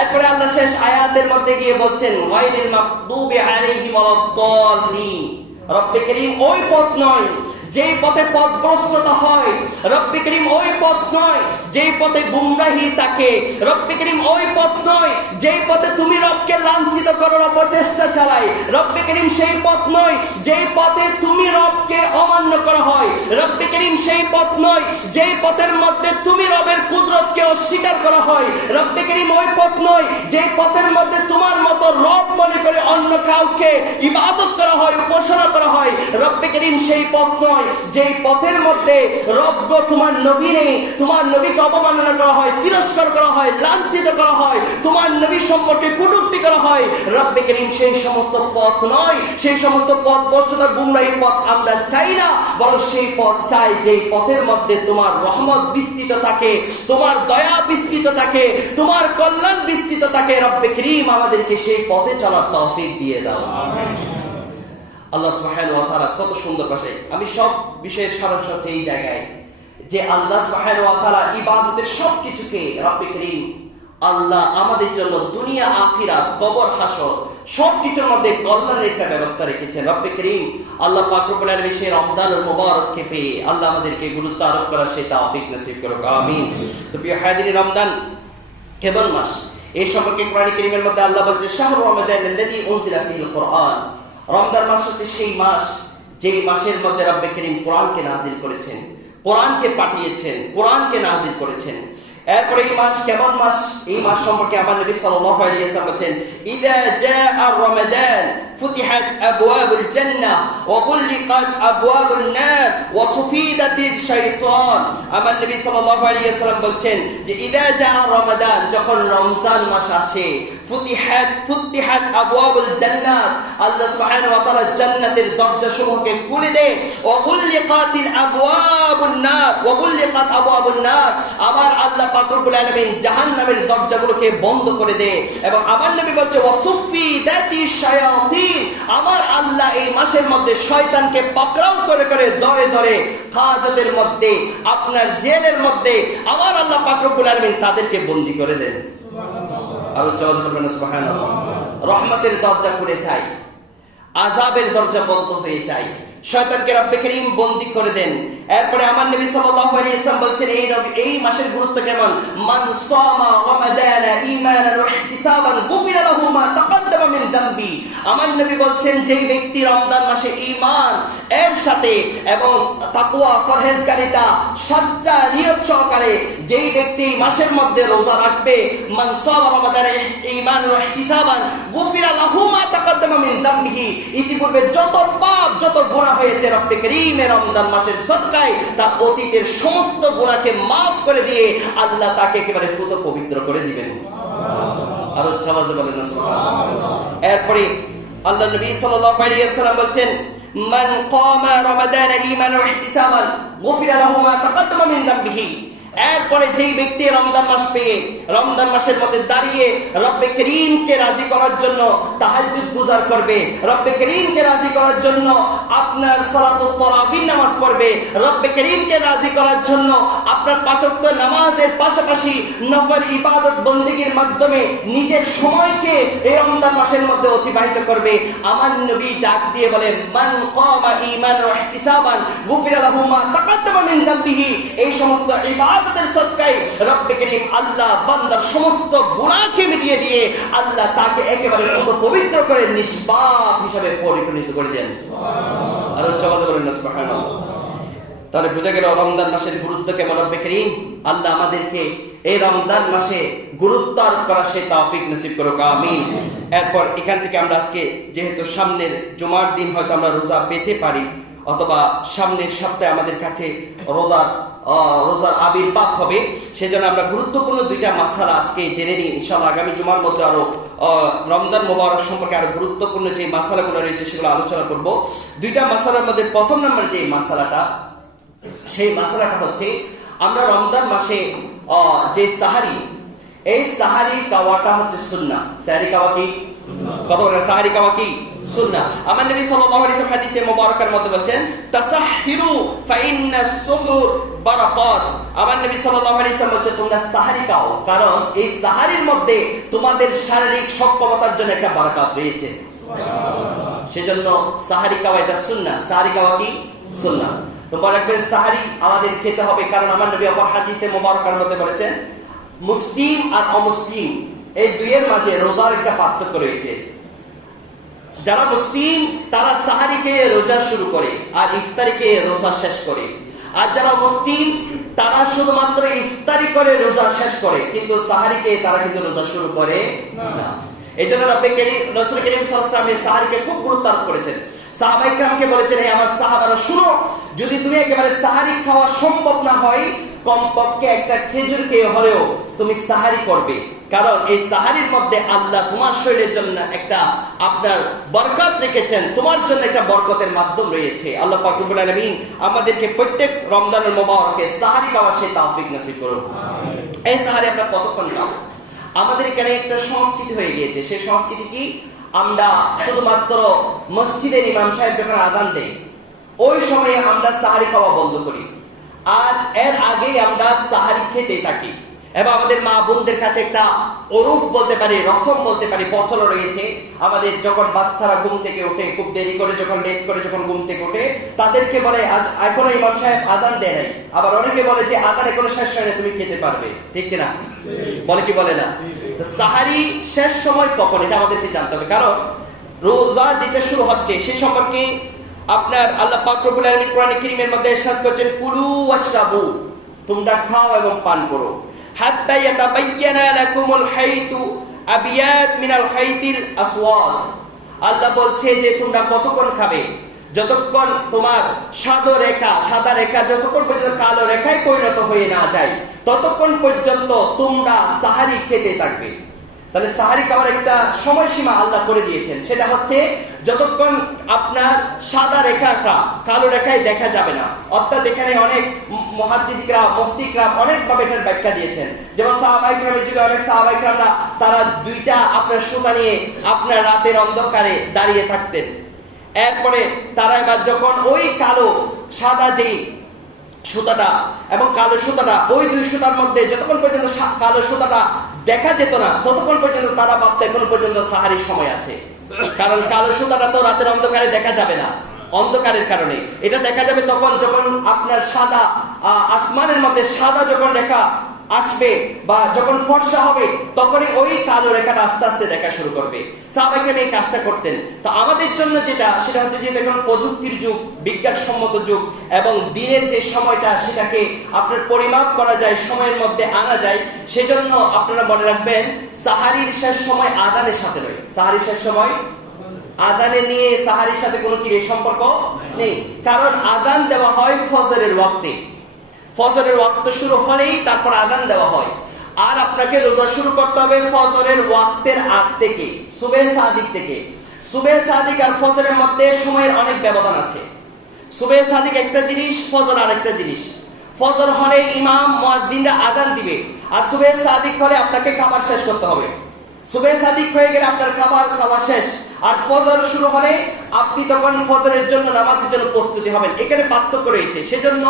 এরপরে আল্লাহ শেষ আয়াতের মধ্যে গিয়ে বলছেন গায়রিল মাগদুবি আলাইহিম ওয়ালাদ-দাল্লিন। রব্বে করিম ওই পথ নয় যেই পথে পথভ্রষ্টতা হয়। রব্বে করিম ওই পথ নয় যেই পথে গুমরাহি থাকে। রব্বে করিম ওই পথ নয় যেই পথে তুমি রবকে লাঞ্ছিত করার অপচেষ্টা চালাই। রব্বে করিম সেই পথ নয় যেই পথে তুমি রবকে অমান্য করা হয়। রব্বে করিম সেই পথ নয় যেই পথের মধ্যে তুমি রবের কুদরতকে অস্বীকার করা হয়। রব্বে করিম ওই পথ নয় যেই পথের মধ্যে তোমার মতো রব মনে করে অন্য কাউকে ইবাদত করা হয়, উপাসনা করা হয়। রব্বে করিম সেই পথ নয় যেই পথের মধ্যে রব তোমার নবী নেই, তোমার নবীকে অবমাননা করা হয়, তিরস্কার করা হয়, লাঞ্ছিত করা হয়, তোমার নবী সম্পর্কে কটূক্তি করা হয়। রব্বে করিম সেই সমস্ত পথ নয়, সেই সমস্ত পথ ভ্রষ্টতা গুমরাহি পথ আমরা চাই না, বরং সেই পথ চাই যেই পথের মধ্যে তোমার রহমত বিস্তৃত থাকে, তোমার দয়া বিস্তৃত থাকে, তোমার কল্যাণ বিস্তৃত থাকে। রব্বে করিম আমাদেরকে সেই পথে চলার তৌফিক দিয়ে দাও। আমিন। আল্লাহ সুবহানাহু ওয়া তাআলা কত সুন্দর ভাষায়, আমি সব বিষয়ের সারাংশ হচ্ছে এই জায়গায় যে আল্লাহ সুবহানাহু ওয়া তাআলা ইবাদতের সবকিছুকে রব্বে করিম আল্লাহ আমাদের জন্য দুনিয়া আখিরাত কবর হাসর সবকিছুর মধ্যে কল্যাণের একটা ব্যবস্থা রেখেছেন। রব্বে করিম আল্লাহ পাক রব্বুল আলামিন সেই রমজানুল মুবারককে পেয়ে আল্লাহ আমাদেরকে গুরুত্ব আরোপ করার সেই তৌফিক নসিব করুক। আমিন। তো প্রিয় হাজিরিন, রমজান কেমন মাস? এই সম্পর্কে কোরআন কারীমের মধ্যে আল্লাহ বলছে শাহরু রমাদানাল্লাযী উনজিলা ফীহিল কুরআন। রমজান মাস হচ্ছে সেই মাস যেই মাসের মধ্যে রব্বে করিম কোরআনকে নাজিল করেছেন, কোরআনকে পাঠিয়েছেন, কোরআনকে নাজিল করেছেন। এরপরে এই মাস কেমন মাস? এই মাস সম্পর্কে আমার নবী সাল্লাল্লাহু আলাইহি ওয়াসাল্লাম বলেন ইযা জাআ রমাদান ফুতিহাত আবওয়াবুল জান্নাহ ওয়া গুলিকাত আবওয়াবুন নার ওয়া সুফিদাতিশ শাইতান। আমার নবী সাল্লাল্লাহু আলাইহি ওয়াসাল্লাম বলেন যে ইযা জাআ রমাদান, যখন রমজান মাস আসে, ফুতিহাত আবওয়াবুল জান্নাত, আল্লাহ সুবহানাহু ওয়া তাআলা জান্নাতের দরজাসমূহকে খুলে দেয়। ওয়া গুলিকাতিল আবওয়াবুন নার ওয়া গুলিকাত আবওয়াবুন নার, আবার আল্লাহ পাক রব্বুল আলামিন জাহান্নামের দরজাগুলোকে বন্ধ করে দেয়। এবং আমার নবী বলছে ওয়া সুফিদাতিশ শায়াতিন, আমার আল্লাহ এই মাসের মধ্যে শয়তানকে পাকড়াও করে করে ধরে ধরে হাজতের মধ্যে, আপনার জেলের মধ্যে আমার আল্লাহ পাক রব্বুল আলামিন তাদেরকে বন্দী করে দেন। আর উচ্চারণ করবেন সুবহানাল্লাহ। রহমতের দরজা খুলে যায়, আযাবের দরজা বন্ধ হয়ে যায়, শয়তানকে রব্বে করিম বন্দী করে দেন। এরপরে আমার নবী সাল্লাল্লাহু আলাইহি ওয়াসাল্লাম বলছেন এই মাসের গুরুত্ব কেমন, মান সামা রামাদানা ঈমানান ওয়া ইহতিসাবান গুফিরা লাহু মা তাকাদ্দামা মিন যামবি। আমার নবী বলছেন যেই ব্যক্তি রমজান মাসে ঈমান এর সাথে এবং তাকওয়া পরহেজগারিতা সচ্চা নিয়ত সহকারে যেই ব্যক্তি মাসের মধ্যে রোজা রাখবে, মান সামা রামাদানা ঈমানান ওয়া ইহতিসাবান গুফিরা লাহু মা তাকাদ্দামা মিন যামবিহি, ইতিপূর্বে যত পাপ যত গুনাহ হয়েছে রব্বে কারীমের রমজান মাসের সদকায় তার অতীতের সমস্ত গুনাহকে মাফ করে দিয়ে আল্লাহ তাকে একেবারে ফুত পবিত্র করে দিবেন। আর উচ্চাবাজে বলেন না সুবহানাল্লাহ। এরপরে আল্লাহ নবী সাল্লাল্লাহু আলাইহি ওয়াসাল্লাম বলছেন, মান কামা রমাদান ঈমানান ওয়া ইহতিসাবান গুফিরা লাহু মা তাকাদ্দামা মিন যামবিহি। এরপরে যেই ব্যক্তি রমজান মাস পেয়ে রমজান মাসের মধ্যে দাঁড়িয়ে রব্বে করিমকে রাজি করার জন্য তাহাজ্জুদ গুজার করবে, রব্বে করিমকে রাজি করার জন্য আপনার সালাতুত তারাবিহ নামাজ পড়বে, রব্বে করিমকে রাজি করার জন্য আপনার পাঁচ ওয়াক্ত নামাজের পাশাপাশি নফল ইবাদত বন্দেগীর মাধ্যমে নিজের সময়কে এই রমজান মাসের মধ্যে অতিবাহিত করবে, আমার নবী ডাক দিয়ে বলেন, মান কামা ঈমানান ওয়া ইহতিসাবান গুফিরা লাহু মা তাকাদ্দামা মিন যামবিহি। এই সমস্ত ইবাদতের সদকায় রব্বে করিম আল্লাহ বান্দার সমস্ত গুনাহকে মিটিয়ে দিয়ে আল্লাহ তাকে একেবারে পবিত্র করে নিষ্পাপ হিসাবে পরিণত করে দেন। আর উচ্চাবাজে বলেন না সুবহানাল্লাহ। তাহলে বুঝা গেল রমজান মাসের গুরুত্ব কেমন। রব্বে করিম আল্লাহ আমাদেরকে এই রমজান মাসে গুরুত্ব আরোপ করার সে তৌফিক নসিব করুক, আমিন। এরপর এখান থেকে আমরা আজকে যেহেতু সামনের জুমার দিন হয়তো আমরা রোজা পেতে পারি অথবা সামনের সপ্তাহে আমাদের কাছে রোজার আবির্ভাব হবে, সেজন্য আমরা গুরুত্বপূর্ণ দুইটা মাসালা আজকে জেনে নিই। ইনশাআল্লাহ আগামী জুমার মধ্যে আরো রমজান মোবারক সম্পর্কে আরো গুরুত্বপূর্ণ যে মাসালাগুলো রয়েছে সেগুলো আলোচনা করব। দুইটা মাসালার মধ্যে প্রথম নম্বর যে মাসালাটা, সেই মাসালাটা হচ্ছে আমরা রমজান মাসে যে সাহারি, এই সাহারি খাওয়াটা হচ্ছে সুন্নাহ। সাহারি খাওয়া কি কত সাহারি খাওয়া কি সুন্নাহ। আমার নবী সাল্লাল্লাহু আলাইহি ওয়াসাল্লাম হাদিসে মুবারকার মধ্যে বলেন, তাসাহহিরু ফাইন্নাস সুহুর বারাকাত। আমার নবী সাল্লাল্লাহু আলাইহি ওয়াসাল্লাম বলেন তোমরা সাহারি খাও, কারণ এই সাহারির মধ্যে তোমাদের শারীরিক সক্ষমতার জন্য একটা বারাকাত রয়েছে। সুবহানাল্লাহ। সেজন্য সাহারি খাওয়া এটা সুন্নাহ। সাহারি খাওয়া কি সুন্নাহ। তোমরা রাখবেন সাহারি আমাদের খেতে হবে, কারণ আমার নবী অপর হাদিসে মুবারকার মধ্যে বলেছেন মুসলিম আর অমুসলিম এই দুইয়ের মাঝে রোজার একটা পার্থক্য রয়েছে। যারা মুসলিম তারা সাহারিকে রোজা শুরু করে আর ইফতারিকে রোজা শেষ করে, আর যারা মুসলিম তারা শুধুমাত্র ইফতারি করে রোজা শেষ করে, কিন্তু সাহারিকে তারা কিন্তু রোজা শুরু করে না। এই জন্য রাসূল করিম সাল্লাল্লাহু আলাইহি ওয়াসাল্লাম সাহারিকে খুব গুরুত্ব আরোপ করেছেন। সাহাবায়ে কেরামকে বলেছেন, হে আমার সাহাবারা শুনো, যদি তুমি একেবারে সাহারি খাওয়া সম্ভব না হয় কমপক্ষে একটা খেজুর খেয়ে হলেও তুমি সাহারি করবে, কারণ এই সাহারির মধ্যে আল্লাহ তোমার শরীরের জন্য একটা আপনার বরকত রেখেছেন, তোমার জন্য একটা বরকতের মাধ্যম রয়েছে। আল্লাহ পাক রব্বুল আলামিন আমাদেরকে প্রত্যেক রমজানুল মুবারকে সাহারি খাওয়ার সেই তৌফিক নসিব করুন। এই সাহারি আমরা কতক্ষণ খাবো? আমাদের এখানে একটা সংস্কৃতি হয়ে গিয়েছে। সেই সংস্কৃতি কি, আমরা শুধুমাত্র মসজিদের ইমাম সাহেব যখন আযান দেয় ওই সময়ে আমরা সাহারি খাওয়া বন্ধ করি, আর এর আগেই আমরা সাহারি খেতে থাকি। এবং আমাদের মা বোনদের কাছে একটা ওরফ বলতে পারি, রসম বলতে পারি, প্রচলন রয়েছে। আমাদের যখন বাচ্চারা ঘুম থেকে ওঠে, খুব দেরি করে, যখন লেট করে যখন ঘুম থেকে ওঠে, তাদেরকে বলে এখনো ইমাম সাহেব আযান দেয় নাই। আবার অনেকে বলে যে আযান এখনো শেষ হয় না, তুমি খেতে পারবে, ঠিক কিনা? বলে কি বলে না? সাহারি শেষ সময় কখন এটা আমাদেরকে জানতে হবে, কারণ রোজা যেটা শুরু হচ্ছে সে সম্পর্কে আপনার আল্লাহ পাক রব্বুল আলামিন কোরআনে কারীমের মধ্যে ইরশাদ করেছেন, কুলু ওয়াশরাবু, তোমরা খাও এবং পান করো, হাত্তা ইয়াতাবায়্যানা লাকুমুল হাইতু আবিয়াত মিনাল হাইতিল আসওয়াদ। আল্লাহ বলছে যে তোমরা কতক্ষণ খাবে, যতক্ষণ তোমার সাদা রেখা যতক্ষণ পর্যন্ত কালো রেখায় পরিণত হয়ে না যায় ততক্ষণ পর্যন্ত তোমরা সাহারি খেতে থাকবে। তাহলে সাহারি খাওয়ার একটা সময়সীমা আল্লাহ করে দিয়েছেন, সেটা হচ্ছে যতক্ষণ আপনার সাদা রেখাটা কালো রেখায় দেখা যাবে না। অর্থাৎ এখানে অনেক মুহাদ্দিসরা মুফতিরা অনেকভাবে এটার ব্যাখ্যা দিয়েছেন। যেমন সাহাবায়ে কেরামের যুগে অনেক সাহাবায়ে কেরামরা তারা দুইটা আপনার সুতা নিয়ে আপনার রাতের অন্ধকারে দাঁড়িয়ে থাকতেন। এরপরে তারা এবার যখন ওই কালো সাদা যেই সুতাটা এবং কালো সুতাটা, ওই দুই সুতার মধ্যে যতক্ষণ পর্যন্ত কালো সুতাটা দেখা যেত না ততক্ষণ পর্যন্ত তারা ভাবতো এখন পর্যন্ত সাহারির সময় আছে, কারণ কালো সুতাটা তো রাতের অন্ধকারে দেখা যাবে না। অন্ধকারের কারণে। এটা দেখা যাবে তখন যখন আপনার সাদা আসমানের মধ্যে সাদা যখন রেখা আসবে বা যখন ফর্সা হবে, তখনই ওই কালো রেখাটা আস্তে আস্তে দেখা শুরু করবে। সাহাবায়ে কেরাম এই কাজটা করতেন। তো আমাদের জন্য সেটা হচ্ছে যে দেখুন প্রযুক্তির যুগ, বিজ্ঞানসম্মত যুগ, এবং দিনের যে সময়টা সেটাকে আপনার পরিমাপ করা যায়, সময়ের মধ্যে আনা যায়। সেজন্য আপনারা মনে রাখবেন সাহারির শেষ সময় আযানের সাথে নয়। সাহারির শেষ সময় আযানে নিয়ে সাহারির সাথে কোনো কি সম্পর্ক নেই, কারণ আযান দেওয়া হয় ফজরের ওয়াক্তে। ফজরের ওয়াক্ত শুরু হলেই তারপর আযান দেওয়া হয়। আর আপনাকে রোজা শুরু করতে হবে ফজরের ওয়াক্তের আগ থেকে, সুবহে সাদিক থেকে। সুবহে সাদিক আর ফজরের মধ্যে সময়ের অনেক ব্যবধান আছে। সুবহে সাদিক একটা জিনিস, ফজর আরেকটা জিনিস। ফজর হলে ইমাম মুয়াজ্জিনরা আযান দিবে, আর সুবহে সাদিক হলে আপনাকে খাবার শেষ করতে হবে। সুবহে সাদিক হয়ে গেলে আপনার খাবার শেষ, আর ফজর শুরু হলে আপনি তখন ফজরের জন্য নামাজের জন্য প্রস্তুতি হবেন। এখানে পার্থক্য রয়েছে। সেজন্য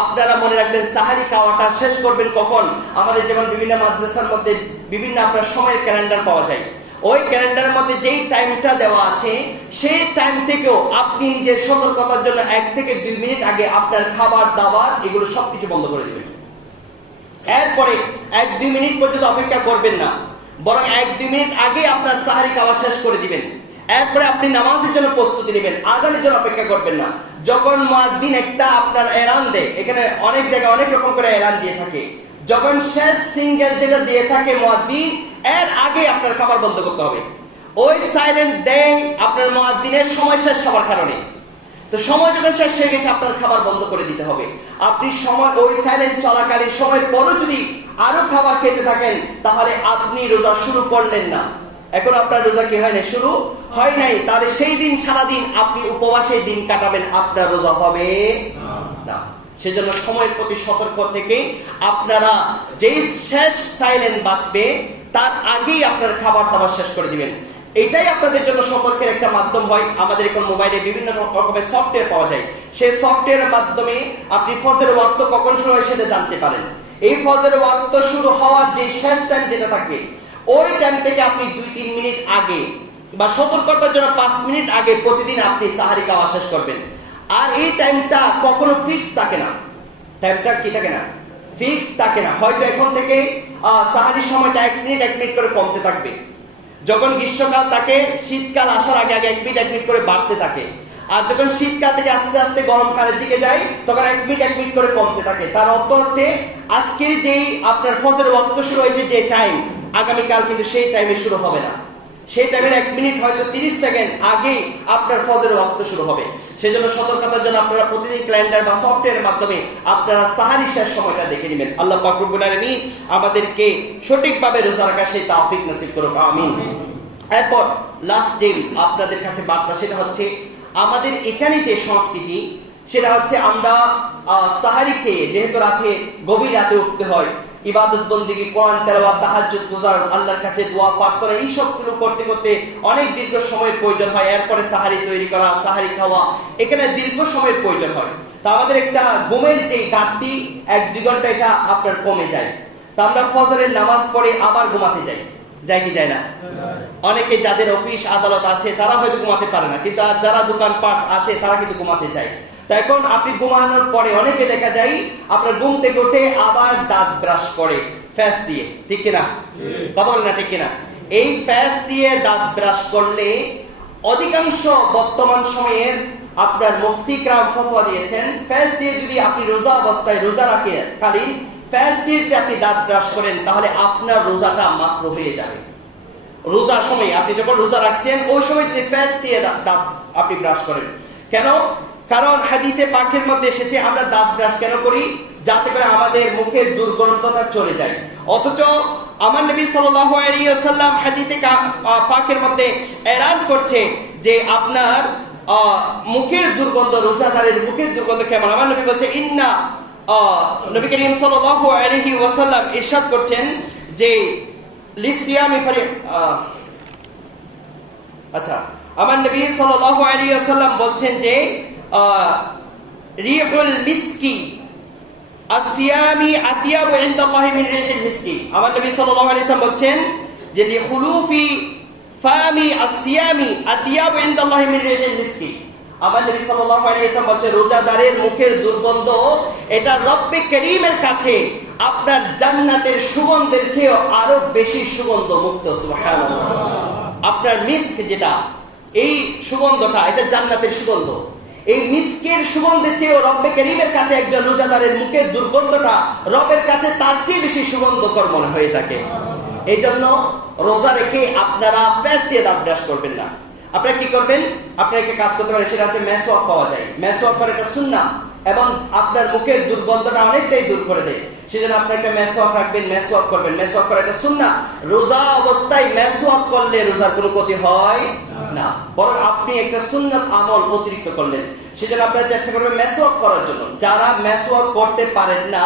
আপনারা মনে রাখবেন সাহারি খাওয়াটা শেষ করবেন কখন। আমাদের যেমন বিভিন্ন মাদ্রাসার মধ্যে বিভিন্ন আপনার সময়ের ক্যালেন্ডার পাওয়া যায়। ওই ক্যালেন্ডারের মধ্যে যেই টাইমটা দেওয়া আছে সেই টাইম থেকেও আপনি নিজের সতর্কতার জন্য 1 থেকে 2 মিনিট আগে আপনার খাবার দাবার এগুলো সবকিছু বন্ধ করে দিবেন। এরপরে 1-2 মিনিট পর্যন্ত অপেক্ষা করবেন না, বরং 1-2 মিনিট আগে আপনার সাহারি খাওয়া শেষ করে দিবেন। এরপরে আপনি নামাজের জন্য প্রস্তুতি নেবেন, আযানের জন্য অপেক্ষা করবেন না। যখন মুয়াজ্জিন একটা আপনার এলান দেয়, এখানে অনেক জায়গায় অনেক রকম করে এলান দিয়ে থাকে, যখন শেষ সিঙ্গেল যেটা দিয়ে থাকে মুয়াজ্জিন, এর আগে আপনার খাবার বন্ধ করতে হবে। ওই সাইলেন্ট দেয় আপনার মুয়াজ্জিনের সময় শেষ হওয়ার কারণে। তো সময় যখন শেষ হয়ে গেছে আপনার খাবার বন্ধ করে দিতে হবে। আপনি সময় ওই সাইলেন্ট চলাকালীন সময়ের পরও যদি আরো খাবার খেতে থাকেন তাহলে আপনি রোজা শুরু করলেন না। এখন আপনার রোজা কি হয় না, শুরু হয় নাই, তাহলে সেই দিন সারাদিন আপনি উপবাসে দিন কাটাবেন, আপনার রোজা হবে না। সেজন্য সময়ের প্রতি সতর্ক থেকে আপনারা যেই শেষ সাইলেন্ট বাঁচবে তার আগেই আপনার খাবার দাবার শেষ করে দিবেন। এটাই আপনাদের জন্য সতর্কের একটা মাধ্যম হয়। আমাদের এখন মোবাইলে বিভিন্ন রকমের সফটওয়্যার পাওয়া যায়, সেই সফটওয়্যারের মাধ্যমে আপনি ফজরের ওয়াক্ত কখন শুরু হয় সেটা জানতে পারেন। এই ফজরের ওয়াক্ত শুরু হওয়ার যে শেষ টাইম যেটা থাকবে, ওই টাইম থেকে আপনি 2-3 মিনিট আগে বা সতর্কতার জন্য 5 মিনিট আগে প্রতিদিন আপনি সাহারি খাওয়া শেষ করবেন। আর এই টাইমটা কখনো ফিক্স থাকে না। টাইমটা কি থাকে না, ফিক্স থাকে না। হয়তো এখন থেকে সাহারির সময়টা 1 মিনিট করে কমতে থাকবে। যখন গ্রীষ্মকাল থাকে, শীতকাল আসার আগে 1 মিনিট করে বাড়তে থাকে। আর যখন শীতকাল থেকে আস্তে আস্তে গরমকালের দিকে যায় তখন 1 মিনিট করে কমতে থাকে। তার অর্থ হচ্ছে আজকের যেই আপনার ফজরের ওয়াক্ত শুরু হয়েছে যে টাইম, আগামীকাল কিন্তু সেই টাইমে শুরু হবে না। সেই টাইমের 1 মিনিট হয়তো 30 সেকেন্ড আগে আপনার ফজরের ওয়াক্ত শুরু হবে। সেজন্য সতর্কতার জন্য আপনারা প্রতিদিন ক্যালেন্ডার বা সফটওয়্যারের মাধ্যমে আপনারা সাহারি শেষ সময়টা দেখে নেবেন। আল্লাহ পাক রব্বুল আলামিন আমাদেরকে সঠিকভাবে রোজা রাখার সেই তৌফিক নসিব করুক, আমিন। এরপর লাস্ট যে আপনাদের কাছে বার্তা, সেটা হচ্ছে আমাদের এখানে যে সংস্কৃতি, সেটা হচ্ছে আমরা সাহারি খেয়ে, যেহেতু রাতে গভীর রাতে উঠতে হয়, ইবাদত বন্দেগী, কোরআন তেলাওয়াত, তাহাজ্জুদ গুজার, আল্লাহর কাছে দোয়া প্রার্থনা, এই সবগুলো করতে করতে অনেক দীর্ঘ সময়ের প্রয়োজন হয়। এরপরে সাহারি তৈরি করা, সাহারি খাওয়া, এখানে দীর্ঘ সময়ের প্রয়োজন হয়। তা আমাদের একটা ঘুমের যে ঘাটতি 1-2 ঘন্টা এটা আপনার কমে যায়। তা আমরা ফজরের নামাজ পড়ে আবার ঘুমাতে যাই, যায় কি যায় না? অনেকে যাদের অফিস আদালত আছে তারা হয়তো ঘুমাতে পারে না, কিন্তু যারা দোকানপাট আছে তারা কিন্তু ঘুমাতে যায়। তো এখন আপনি ঘুমানোর পরে অনেকে দেখা যায় আপনার ঘুম থেকে উঠে আবার দাঁত ব্রাশ করে ফেস দিয়ে, ঠিক কিনা? কথা বলেন না, ঠিক কিনা? এই ফেস দিয়ে দাঁত ব্রাশ করলে অধিকাংশ বর্তমান সময়ের আপনার মুফতি کرام ফতোয়া দিয়েছেন, ফেস দিয়ে যদি আপনি রোজা অবস্থায়, রোজা রাখাকালীন ফেস দিয়ে যদি আপনি দাঁত ব্রাশ করেন তাহলে আপনার রোজাটা মাকরুহ হয়ে যাবে। রোজার সময় আপনি যখন রোজা রাখছেন ওই সময় যদি ফেস দিয়ে দাঁত আপনি ব্রাশ করেন, কেন? কারণ হাদিসে পাকের মধ্যে এসেছে আমরা দাঁত ব্রাশ কেন করি? যাতে করে আমাদের মুখের দুর্গন্ধটা চলে যায়। অথচ আমার নবী সাল্লাল্লাহু আলাইহি ওয়াসাল্লাম হাদিসে পাকের মধ্যে এলান করছে যে আপনার মুখের দুর্গন্ধ, রোজাদারের মুখের দুর্গন্ধ কেমন? আমার নবী বলছে ইন্না, নবী করিম সাল্লাল্লাহু আলাইহি ওয়াসাল্লাম ইরশাদ করছেন যে লিসিয়ামি ফারি, আচ্ছা, আমার নবী সাল্লাল্লাহু আলাইহি ওয়াসাল্লাম বলছেন যে রিহুল মিসকি আসিয়ামি আতিয়াবু ইনদাল্লাহি মিন রিহিল মিসকি। আমার নবী সাল্লাল্লাহু আলাইহি ওয়াসাল্লাম বলছেন যে লিখুলুফি ফামি আসিয়ামি আতিয়াবু ইনদাল্লাহি মিন রিহিল মিসকি। আমার নবী সাল্লাল্লাহু আলাইহি ওয়াসাল্লাম বলেন রোজাদারের মুখের দুর্গন্ধ এটা রব্বে করিমের কাছে আপনার জান্নাতের সুগন্ধের চেয়ে আরো বেশি সুগন্ধ মুক্ত। সুবহানাল্লাহ। আপনার মিস্ক যেটা, এই সুগন্ধটা এটা জান্নাতের সুগন্ধ। এই মিস্কের সুগন্ধের চেয়ে রব্বে করিমের কাছে একজন রোজাদারের মুখের দুর্গন্ধটা রবের কাছে তার চেয়ে বেশি সুগন্ধকর মনে হয়ে থাকে। এই জন্য রোজা রেখে আপনারা পেস্ট দিয়ে দাঁত ব্রাশ করবেন না। আপনারা কি করবেন? আপনারা একটা কাজ করতে পারেন, সেটা হচ্ছে মেসওয়াক পাওয়া যায়। মেসওয়াক করা একটা সুন্নাহ এবং আপনার মুখের দুর্গন্ধটা অনেকটাই দূর করে দেয়। সেজন্য আপনি একটা মেসওয়াক রাখবেন, মেসওয়াক করবেন। মেসওয়াক করা একটা সুন্নাহ। রোজা অবস্থায় মেসওয়াক করলে রোজার কোনো ক্ষতি হয় না, বরং আপনি একটা সুন্নাত আমল অতিরিক্ত করলেন। সেজন্য আপনারা চেষ্টা করবেন মেসওয়াক করার জন্য। যারা মেসওয়াক করতে পারেন না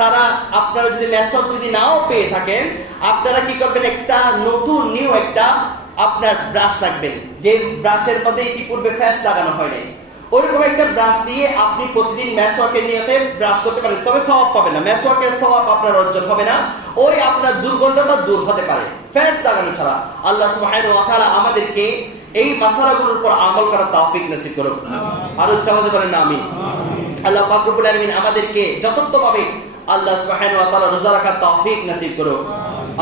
তারা, আপনারা যদি মেসওয়াক যদি নাও পেয়ে থাকেন, আপনারা কি করবেন? একটা নতুন নিউ একটা আপনার ব্রাশ রাখবেন, যে ব্রাশের মধ্যে ইতিপূর্বে ফেস লাগানো হয় নাই। ওইরকম একটা ব্রাশ দিয়ে আপনি প্রতিদিন মেসওয়াকের নিয়তে ব্রাশ করতে পারেন, তবে সওয়াব পাবেন না। মেসওয়াকের সওয়াব আপনার অর্জন হবে না। ওই আপনার দুর্গন্ধটা দূর হতে পারে ফেস লাগানো ছাড়া। আল্লাহ সুবহানাহু ওয়া তাআলা আমাদেরকে এই মাসালাগুলোর উপর আমল করার তৌফিক নসিব করুন। আর উচ্চারণ করেন আমিন। আল্লাহ পাক রব্বুল আলামিন আমাদেরকে যথার্থভাবে আল্লাহ সুবহানাহু ওয়া তাআলা রোজা রাখার তৌফিক নসিব করুন।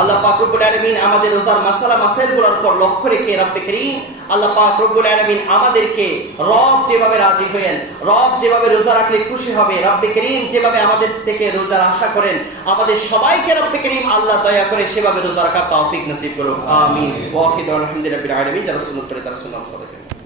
আল্লাহ পাক রব্বুল আলামিন আমাদের রোজার মাসালা মাসাইলগুলোর উপর লক্ষ্য রেখে রব্বে করিম আল্লাহ পাক রব্বুল আলামিন আমাদেরকে রব যেভাবে রাজি হয়েন, রব যেভাবে রোজা রাখলে খুশি হবে, রব্বে করিম যেভাবে আমাদের থেকে রোজার আশা করেন, আমাদের সবাইকে রব্বে করিম আল্লাহ দয়া করে সেভাবে রোজা রাখার তৌফিক নসিব করুন। আমিন। ওয়া আখিরু আলহামদুলিল্লাহি রাব্বিল আলামিন। যারা সুন্নাত পড়ে তারা সুন্নাত সাদাত